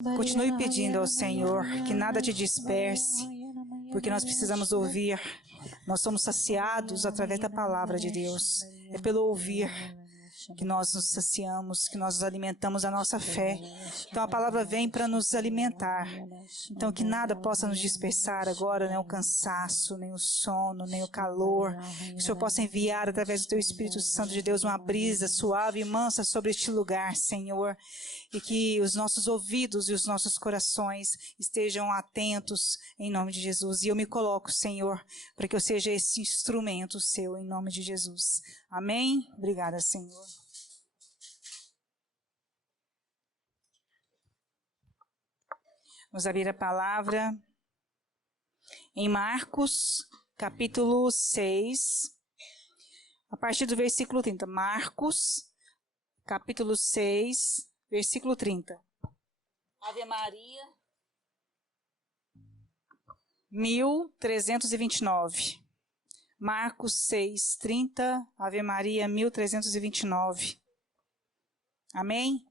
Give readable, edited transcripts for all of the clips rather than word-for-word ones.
Continue pedindo ao Senhor que nada te disperse, porque nós precisamos ouvir. Nós somos saciados através da palavra de Deus. É pelo ouvir que nós nos saciamos, que nós nos alimentamos da nossa fé. Então a palavra vem para nos alimentar. Então que nada possa nos dispersar agora, nem o cansaço, nem o sono, nem o calor. Que o Senhor possa enviar através do Teu Espírito Santo de Deus uma brisa suave e mansa sobre este lugar, Senhor. E que os nossos ouvidos e os nossos corações estejam atentos em nome de Jesus. E eu me coloco, Senhor, para que eu seja esse instrumento Seu em nome de Jesus. Amém? Obrigada, Senhor. Vamos abrir a palavra em Marcos, capítulo 6, a partir do versículo 30. Marcos, capítulo 6, versículo 30. Ave Maria, 1329. Marcos 6, 30, Ave Maria, 1329. Amém?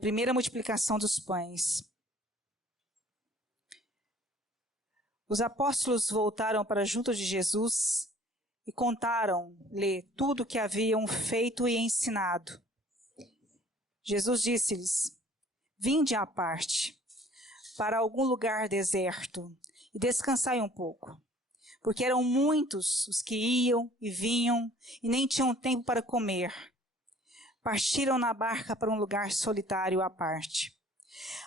Primeira multiplicação dos pães. Os apóstolos voltaram para junto de Jesus e contaram-lhe tudo o que haviam feito e ensinado. Jesus disse-lhes: Vinde à parte, para algum lugar deserto, e descansai um pouco. Porque eram muitos os que iam e vinham, e nem tinham tempo para comer. Partiram na barca para um lugar solitário à parte.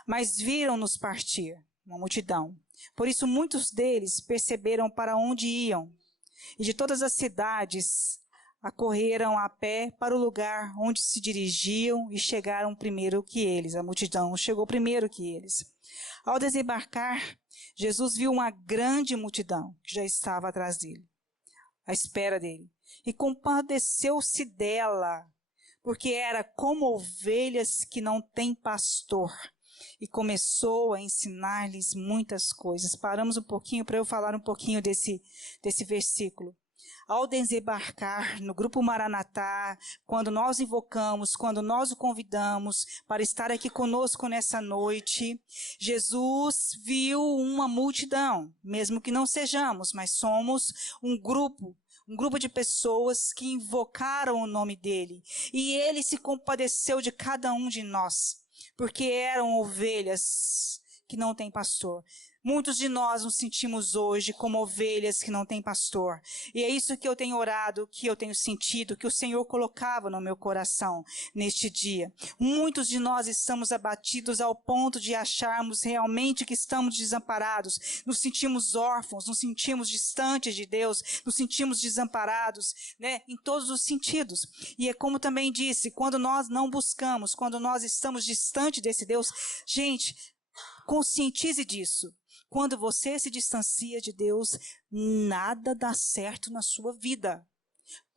Mas viram-nos partir, uma multidão. Por isso muitos deles perceberam para onde iam. E de todas as cidades acorreram a pé para o lugar onde se dirigiam e chegaram primeiro que eles. A multidão chegou primeiro que eles. Ao desembarcar, Jesus viu uma grande multidão que já estava atrás dele, à espera dele. E compadeceu-se dela, porque era como ovelhas que não têm pastor. E começou a ensinar-lhes muitas coisas. Paramos um pouquinho para eu falar um pouquinho desse versículo. Ao desembarcar no grupo Maranatá, quando nós invocamos, quando nós o convidamos para estar aqui conosco nessa noite, Jesus viu uma multidão, mesmo que não sejamos, mas somos um grupo de pessoas que invocaram o nome dele. E ele se compadeceu de cada um de nós, porque eram ovelhas que não têm pastor. Muitos de nós nos sentimos hoje como ovelhas que não têm pastor. E é isso que eu tenho orado, que eu tenho sentido, que o Senhor colocava no meu coração neste dia. Muitos de nós estamos abatidos ao ponto de acharmos realmente que estamos desamparados. Nos sentimos órfãos, nos sentimos distantes de Deus, nos sentimos desamparados, né, em todos os sentidos. E é como também disse, quando nós não buscamos, quando nós estamos distante desse Deus, gente, conscientize disso. Quando você se distancia de Deus, nada dá certo na sua vida.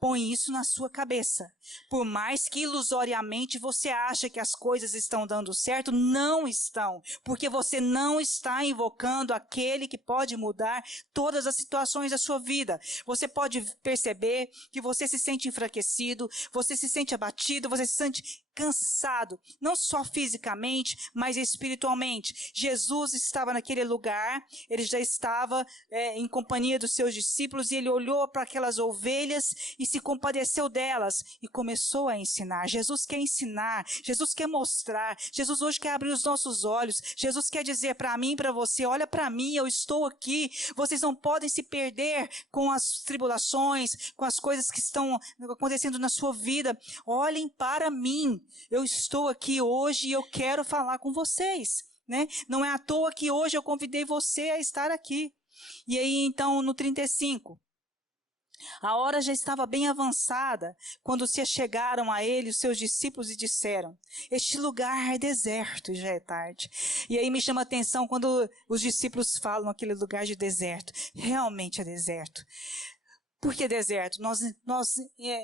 Põe isso na sua cabeça. Por mais que ilusoriamente você acha que as coisas estão dando certo, não estão. Porque você não está invocando aquele que pode mudar todas as situações da sua vida. Você pode perceber que você se sente enfraquecido, você se sente abatido, você se sente cansado. Não só fisicamente, mas espiritualmente. Jesus estava naquele lugar, ele já estava em companhia dos seus discípulos e ele olhou para aquelas ovelhas e se compadeceu delas e começou a ensinar. Jesus quer ensinar, Jesus quer mostrar, Jesus hoje quer abrir os nossos olhos, Jesus quer dizer para mim e para você, olha para mim, eu estou aqui, vocês não podem se perder com as tribulações, com as coisas que estão acontecendo na sua vida, olhem para mim, eu estou aqui hoje e eu quero falar com vocês, né? Não é à toa que hoje eu convidei você a estar aqui. E aí então no 35, a hora já estava bem avançada, quando se chegaram a ele os seus discípulos e disseram, este lugar é deserto e já é tarde. E aí me chama a atenção quando os discípulos falam aquele lugar de deserto. Realmente é deserto. Por que deserto? Nós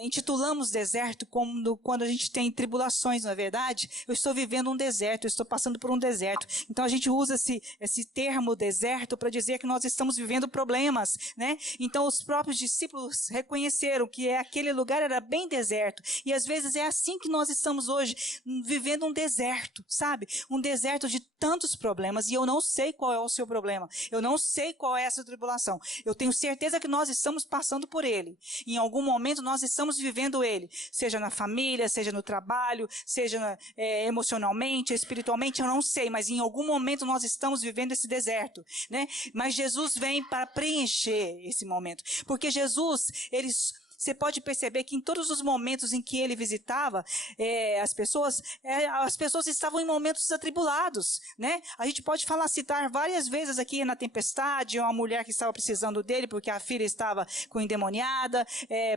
intitulamos deserto como quando a gente tem tribulações, não é verdade? Eu estou vivendo um deserto, eu estou passando por um deserto. Então a gente usa esse termo deserto para dizer que nós estamos vivendo problemas, né? Então os próprios discípulos reconheceram que aquele lugar era bem deserto. E às vezes é assim que nós estamos hoje, vivendo um deserto, sabe? Um deserto de tantos problemas e eu não sei qual é o seu problema. Eu não sei qual é essa tribulação. Eu tenho certeza que nós estamos passando por ele. Em algum momento nós estamos vivendo ele, seja na família, seja no trabalho, seja emocionalmente, espiritualmente, eu não sei, mas em algum momento nós estamos vivendo esse deserto, né? Mas Jesus vem para preencher esse momento, porque Jesus, você pode perceber que em todos os momentos em que ele visitava as pessoas estavam em momentos atribulados, né? A gente pode citar várias vezes aqui na tempestade, uma mulher que estava precisando dele porque a filha estava endemoniada,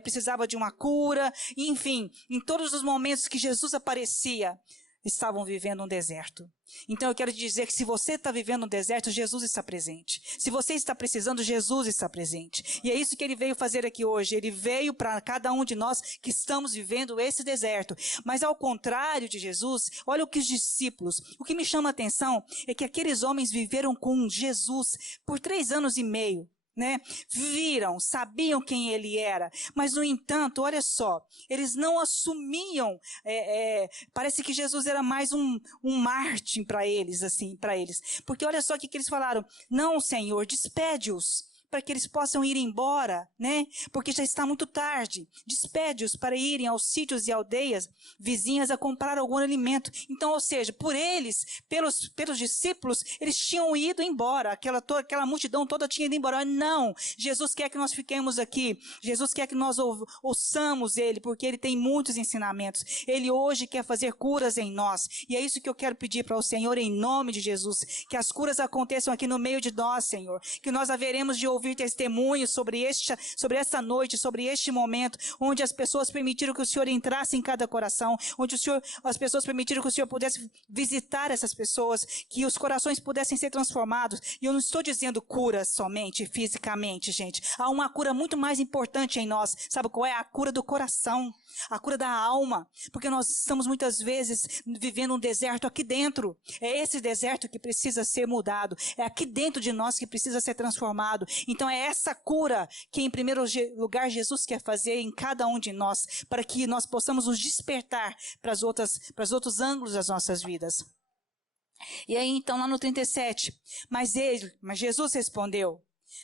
precisava de uma cura, enfim, em todos os momentos que Jesus aparecia, estavam vivendo um deserto. Então eu quero dizer que se você está vivendo um deserto, Jesus está presente. Se você está precisando, Jesus está presente. E é isso que ele veio fazer aqui hoje. Ele veio para cada um de nós que estamos vivendo esse deserto. Mas ao contrário de Jesus, olha o que os discípulos, o que me chama a atenção é que aqueles homens viveram com Jesus por 3 anos e meio. Né? Viram, sabiam quem ele era, mas no entanto, olha só, eles não assumiam, parece que Jesus era mais um Mártir para eles, porque olha só o que eles falaram: não, Senhor, despede-os, para que eles possam ir embora, né? Porque já está muito tarde. Despede-os para irem aos sítios e aldeias vizinhas a comprar algum alimento. Então, ou seja, por eles, pelos discípulos, eles tinham ido embora. Aquela multidão toda tinha ido embora. Não, Jesus quer que nós fiquemos aqui. Jesus quer que nós ouçamos ele, porque ele tem muitos ensinamentos. Ele hoje quer fazer curas em nós. E é isso que eu quero pedir para o Senhor, em nome de Jesus. Que as curas aconteçam aqui no meio de nós, Senhor. Que nós haveremos de ouvir testemunhos sobre essa noite, sobre este momento, onde as pessoas permitiram que o Senhor entrasse em cada coração, onde as pessoas permitiram que o Senhor pudesse visitar essas pessoas, que os corações pudessem ser transformados. E eu não estou dizendo cura somente fisicamente, gente. Há uma cura muito mais importante em nós. Sabe qual é? A cura do coração, a cura da alma, porque nós estamos muitas vezes vivendo um deserto aqui dentro. É esse deserto que precisa ser mudado, é aqui dentro de nós que precisa ser transformado. Então é essa cura que em primeiro lugar Jesus quer fazer em cada um de nós, para que nós possamos nos despertar para os outros ângulos das nossas vidas. E aí então lá no 37, mas Jesus respondeu,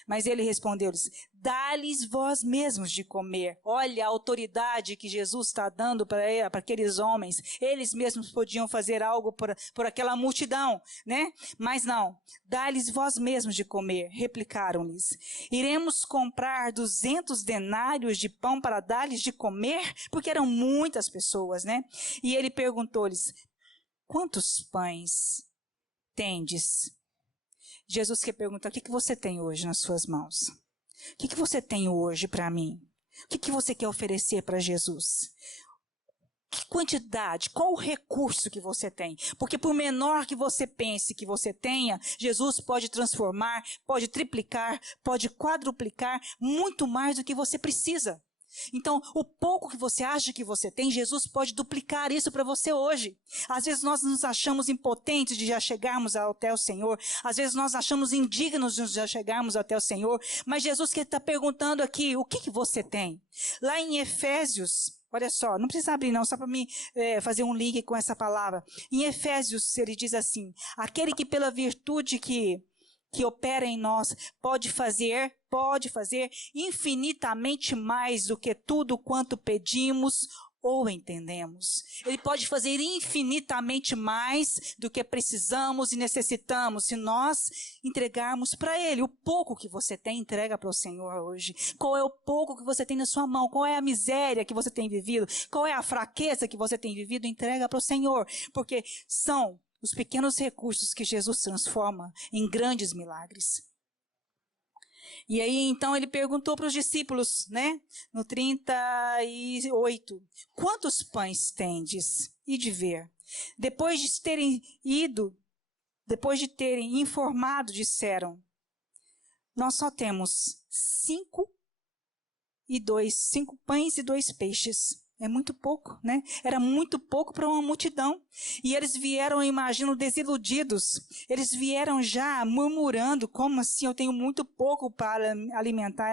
mas ele respondeu-lhes: dá-lhes vós mesmos de comer. Olha a autoridade que Jesus está dando para aqueles homens. Eles mesmos podiam fazer algo por aquela multidão, né? Mas não, dá-lhes vós mesmos de comer. Replicaram-lhes: iremos comprar 200 denários de pão para dar-lhes de comer? Porque eram muitas pessoas, né? E ele perguntou-lhes: quantos pães tendes? Jesus quer perguntar: o que você tem hoje nas suas mãos? O que você tem hoje para mim? O que você quer oferecer para Jesus? Que quantidade, qual o recurso que você tem? Porque por menor que você pense que você tenha, Jesus pode transformar, pode triplicar, pode quadruplicar muito mais do que você precisa. Então, o pouco que você acha que você tem, Jesus pode duplicar isso para você hoje. Às vezes nós nos achamos impotentes de já chegarmos até o Senhor. Às vezes nós achamos indignos de já chegarmos até o Senhor. Mas Jesus que está perguntando aqui: o que você tem? Lá em Efésios, olha só, não precisa abrir não, só para mim fazer um link com essa palavra. Em Efésios ele diz assim: aquele que pela virtude que opera em nós pode fazer infinitamente mais do que tudo quanto pedimos ou entendemos. Ele pode fazer infinitamente mais do que precisamos e necessitamos, se nós entregarmos para Ele. O pouco que você tem, entrega para o Senhor hoje. Qual é o pouco que você tem na sua mão? Qual é a miséria que você tem vivido? Qual é a fraqueza que você tem vivido? Entrega para o Senhor, porque são os pequenos recursos que Jesus transforma em grandes milagres. E aí, então, ele perguntou para os discípulos, né? No 38, quantos pães tendes? E de ver. Depois de terem informado, disseram: nós só temos 5 5 pães e 2 peixes. É muito pouco, né? Era muito pouco para uma multidão. E eles vieram, eu imagino, desiludidos. Eles vieram já murmurando, como assim eu tenho muito pouco para alimentar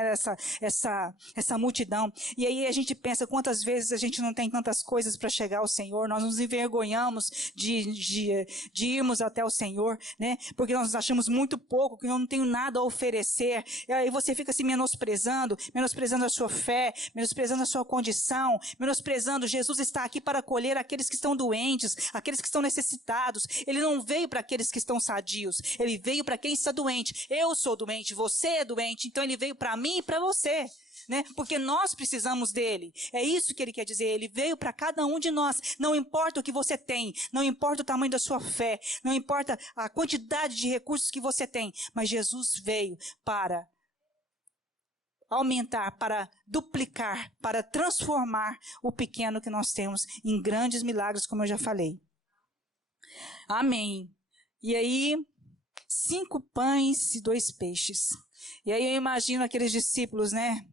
essa multidão. E aí a gente pensa, quantas vezes a gente não tem tantas coisas para chegar ao Senhor, nós nos envergonhamos de irmos até o Senhor, né? Porque nós achamos muito pouco, que eu não tenho nada a oferecer. E aí você fica se menosprezando a sua fé, menosprezando a sua condição, menosprezando, Jesus está aqui para acolher aqueles que estão doentes, aqueles que estão necessitados. Ele não veio para aqueles que estão sadios, ele veio para quem está doente. Eu sou doente, você é doente, então ele veio para mim e para você, né? Porque nós precisamos dele. É isso que ele quer dizer. Ele veio para cada um de nós. Não importa o que você tem, não importa o tamanho da sua fé, não importa a quantidade de recursos que você tem, mas Jesus veio para aumentar, para duplicar, para transformar o pequeno que nós temos em grandes milagres, como eu já falei. Amém. E aí, 5 pães e 2 peixes. E aí eu imagino aqueles discípulos, né?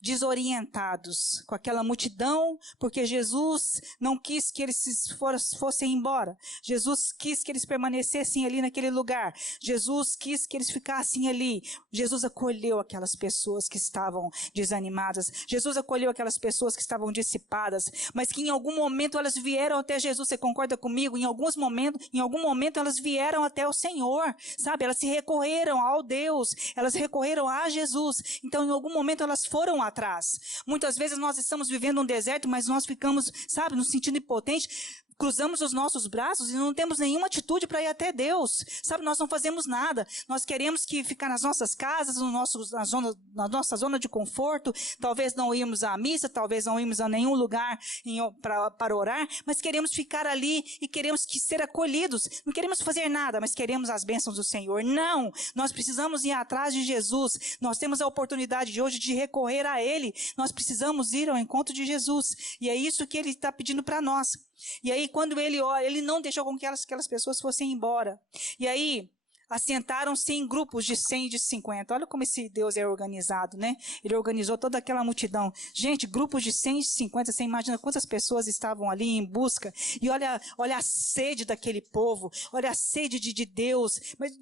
Desorientados com aquela multidão, porque Jesus não quis que eles fossem embora. Jesus quis que eles permanecessem ali naquele lugar. Jesus quis que eles ficassem ali. Jesus acolheu aquelas pessoas que estavam desanimadas. Jesus acolheu aquelas pessoas que estavam dissipadas, mas que em algum momento elas vieram até Jesus. Você concorda comigo? Em algum momento elas vieram até o Senhor, sabe? Elas se recorreram ao Deus, elas recorreram a Jesus. Então em algum momento elas foram atrás. Muitas vezes nós estamos vivendo um deserto, mas nós ficamos, sabe, nos sentindo impotentes, cruzamos os nossos braços e não temos nenhuma atitude para ir até Deus. Sabe, nós não fazemos nada. Nós queremos que ficar nas nossas casas, na nossa zona de conforto. Talvez não irmos à missa, talvez não irmos a nenhum lugar para orar, mas queremos ficar ali e queremos ser acolhidos. Não queremos fazer nada, mas queremos as bênçãos do Senhor. Não, nós precisamos ir atrás de Jesus. Nós temos a oportunidade de hoje de recorrer a Ele. Nós precisamos ir ao encontro de Jesus. E é isso que Ele está pedindo para nós. E aí, quando ele ora, ele não deixou com que aquelas pessoas fossem embora. E aí, assentaram-se em grupos de 100 e de 50. Olha como esse Deus é organizado, né? Ele organizou toda aquela multidão. Gente, grupos de 100 e de 50, você imagina quantas pessoas estavam ali em busca. E olha a sede daquele povo, olha a sede de Deus. Mas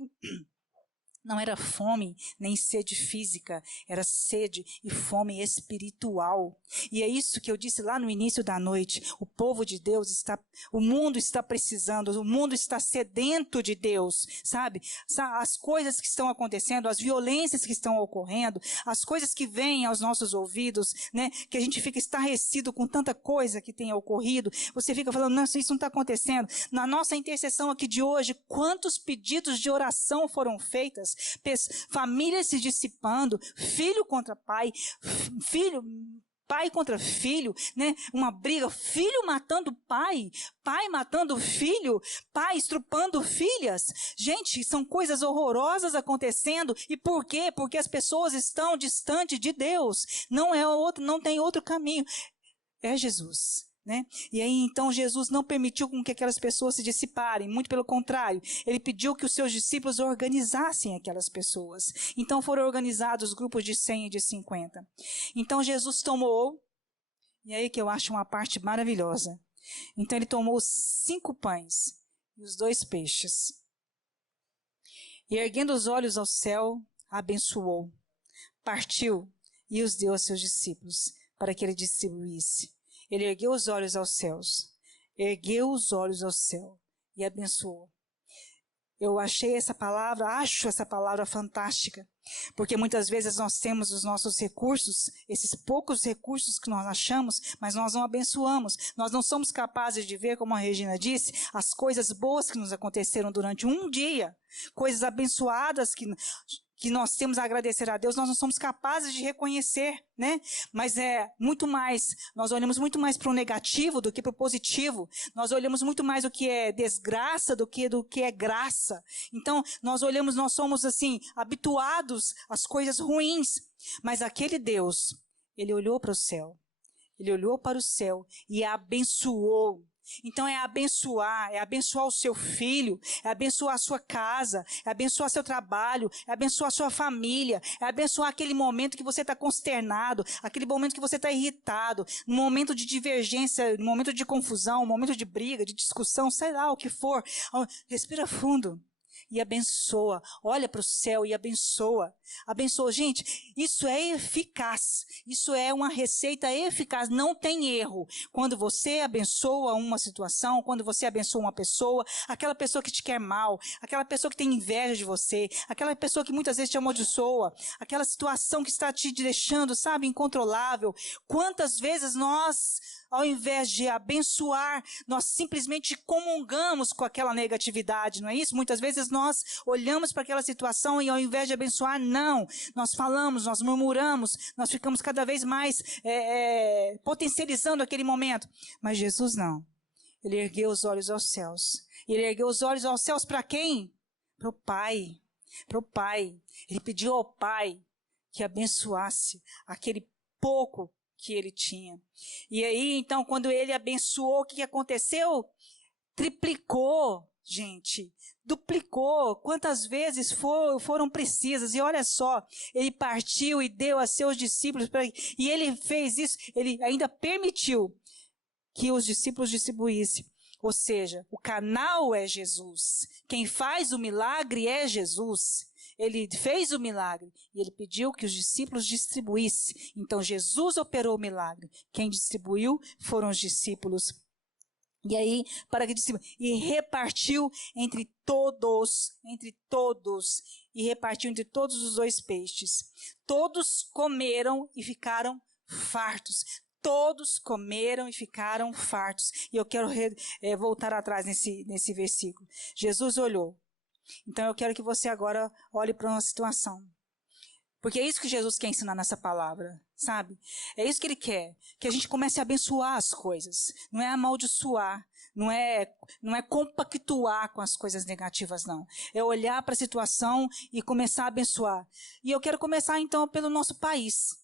não era fome nem sede física, era sede e fome espiritual. E é isso que eu disse lá no início da noite. O povo de Deus o mundo está precisando, o mundo está sedento de Deus, sabe? As coisas que estão acontecendo, as violências que estão ocorrendo, as coisas que vêm aos nossos ouvidos, né? Que a gente fica estarrecido com tanta coisa que tem ocorrido. Você fica falando, não, isso não está acontecendo. Na nossa intercessão aqui de hoje, quantos pedidos de oração foram feitas? Famílias se dissipando, filho contra pai, pai contra filho, né? Uma briga, filho matando pai matando filho, pai estrupando filhas. Gente, são coisas horrorosas acontecendo. E por quê? Porque as pessoas estão distantes de Deus. Não tem outro caminho. É Jesus. Né? E aí então Jesus não permitiu com que aquelas pessoas se dissiparem, muito pelo contrário, ele pediu que os seus discípulos organizassem aquelas pessoas. Então foram organizados grupos de 100 e de 50. Então Jesus tomou, e aí que eu acho uma parte maravilhosa, então ele tomou os 5 pães e os 2 peixes, e erguendo os olhos ao céu, abençoou, partiu e os deu aos seus discípulos, para que ele distribuísse. Ele ergueu os olhos aos céus e abençoou. Eu acho essa palavra fantástica, porque muitas vezes nós temos os nossos recursos, esses poucos recursos que nós achamos, mas nós não abençoamos. Nós não somos capazes de ver, como a Regina disse, as coisas boas que nos aconteceram durante um dia, coisas abençoadas que nós temos a agradecer a Deus, nós não somos capazes de reconhecer, né? Mas nós olhamos muito mais para o negativo do que para o positivo. Nós olhamos muito mais o que é desgraça do que é graça. Então, nós somos assim, habituados às coisas ruins. Mas aquele Deus, ele olhou para o céu e abençoou. Então é abençoar o seu filho, é abençoar a sua casa, é abençoar seu trabalho, é abençoar a sua família, é abençoar aquele momento que você está consternado, aquele momento que você está irritado, no momento de divergência, no momento de confusão, no momento de briga, de discussão, sei lá o que for. Respira fundo. E abençoa, olha para o céu e abençoa. Abençoa, gente, isso é eficaz, isso é uma receita eficaz, não tem erro. Quando você abençoa uma situação, quando você abençoa uma pessoa, aquela pessoa que te quer mal, aquela pessoa que tem inveja de você, aquela pessoa que muitas vezes te amaldiçoa, aquela situação que está te deixando, sabe, incontrolável. Quantas vezes nós, ao invés de abençoar, nós simplesmente comungamos com aquela negatividade, não é isso? Muitas vezes nós olhamos para aquela situação e ao invés de abençoar, não. Nós falamos, nós murmuramos, nós ficamos cada vez mais potencializando aquele momento. Mas Jesus não. Ele ergueu os olhos aos céus. Ele ergueu os olhos aos céus para quem? Para o Pai. Para o Pai. Ele pediu ao Pai que abençoasse aquele pouco que ele tinha. E aí, então, quando ele abençoou, o que aconteceu? Triplicou, gente. Duplicou. Quantas vezes foram precisas. E olha só, ele partiu e deu a seus discípulos. E ele fez isso, ele ainda permitiu que os discípulos distribuíssem. Ou seja, o canal é Jesus. Quem faz o milagre é Jesus. Ele fez o milagre e ele pediu que os discípulos distribuíssem. Então, Jesus operou o milagre. Quem distribuiu foram os discípulos. E aí, para que distribuiu? E repartiu entre todos, e repartiu entre todos os 2 peixes. Todos comeram e ficaram fartos. Todos comeram e ficaram fartos. E eu quero voltar atrás nesse versículo. Jesus olhou. Então eu quero que você agora olhe para uma situação. Porque é isso que Jesus quer ensinar nessa palavra, sabe? É isso que ele quer. Que a gente comece a abençoar as coisas. Não é amaldiçoar. Não é compactuar com as coisas negativas, não. É olhar para a situação e começar a abençoar. E eu quero começar então pelo nosso país.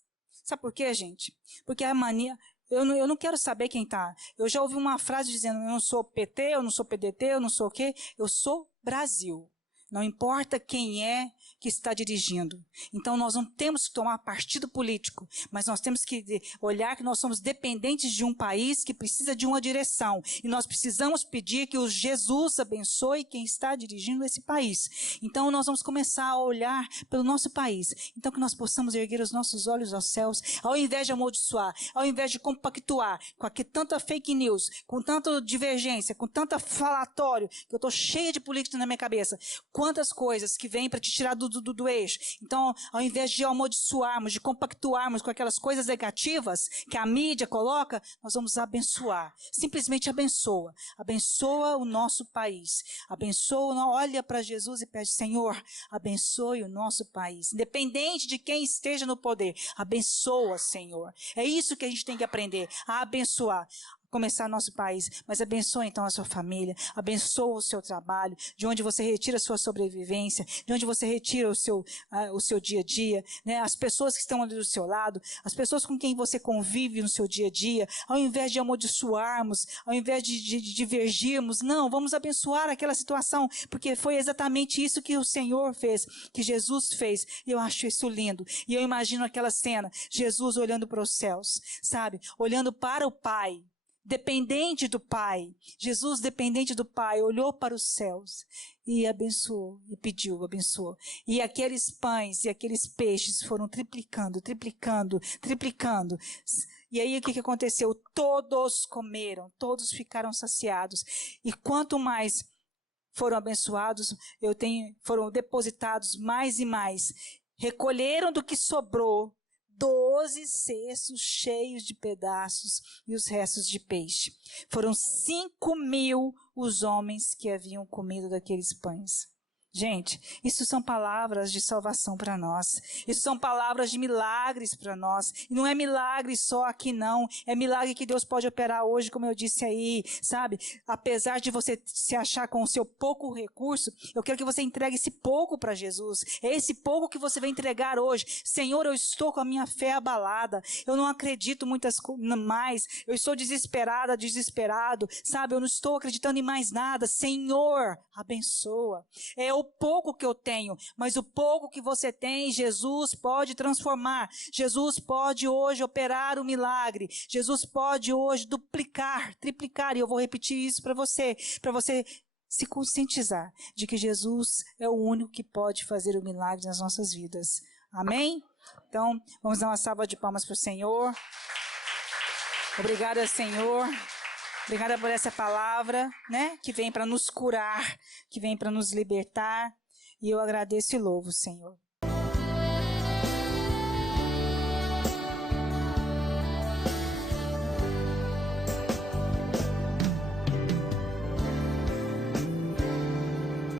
Sabe por quê, gente? Porque a mania... Eu não quero saber quem está. Eu já ouvi uma frase dizendo, eu não sou PT, eu não sou PDT, eu não sou o quê. Eu sou Brasil. Não importa quem é que está dirigindo. Então, nós não temos que tomar partido político, mas nós temos que olhar que nós somos dependentes de um país que precisa de uma direção. E nós precisamos pedir que o Jesus abençoe quem está dirigindo esse país. Então, nós vamos começar a olhar pelo nosso país. Então, que nós possamos erguer os nossos olhos aos céus, ao invés de amaldiçoar, ao invés de compactuar com tanta fake news, com tanta divergência, com tanto falatório, que eu estou cheia de política na minha cabeça. Quantas coisas que vêm para te tirar do eixo. Então, ao invés de amaldiçoarmos, de compactuarmos com aquelas coisas negativas que a mídia coloca, nós vamos abençoar. Simplesmente abençoa. Abençoa o nosso país. Abençoa, olha para Jesus e pede, Senhor, abençoe o nosso país. Independente de quem esteja no poder, abençoa, Senhor. É isso que a gente tem que aprender, a abençoar. Começar nosso país, mas abençoa então a sua família, abençoa o seu trabalho, de onde você retira a sua sobrevivência, de onde você retira o seu dia a dia, né? As pessoas que estão ali do seu lado, as pessoas com quem você convive no seu dia a dia, ao invés de amaldiçoarmos, ao invés de divergirmos, não, vamos abençoar aquela situação, porque foi exatamente isso que o Senhor fez, que Jesus fez, e eu acho isso lindo, e eu imagino aquela cena, Jesus olhando para os céus, sabe, olhando para o Pai, dependente do Pai. Jesus, dependente do Pai, olhou para os céus e abençoou, e pediu, abençoou. E aqueles pães e aqueles peixes foram triplicando. E aí o que aconteceu? Todos comeram, todos ficaram saciados. E quanto mais foram abençoados, foram depositados mais e mais. Recolheram do que sobrou 12 cestos cheios de pedaços e os restos de peixe. Foram 5.000 os homens que haviam comido daqueles pães. Gente, isso são palavras de salvação para nós. Isso são palavras de milagres para nós. E não é milagre só aqui não. É milagre que Deus pode operar hoje, como eu disse aí, sabe? Apesar de você se achar com o seu pouco recurso, eu quero que você entregue esse pouco para Jesus. É esse pouco que você vai entregar hoje. Senhor, eu estou com a minha fé abalada. Eu não acredito mais. Eu estou desesperada, desesperado. Sabe? Eu não estou acreditando em mais nada. Senhor, abençoa. É o pouco que eu tenho, mas o pouco que você tem, Jesus pode transformar. Jesus pode hoje operar o milagre. Jesus pode hoje duplicar, triplicar. E eu vou repetir isso para você se conscientizar de que Jesus é o único que pode fazer o milagre nas nossas vidas. Amém? Então, vamos dar uma salva de palmas para o Senhor. Obrigada, Senhor. Obrigada por essa palavra, né? Que vem para nos curar, que vem para nos libertar. E eu agradeço e louvo, Senhor.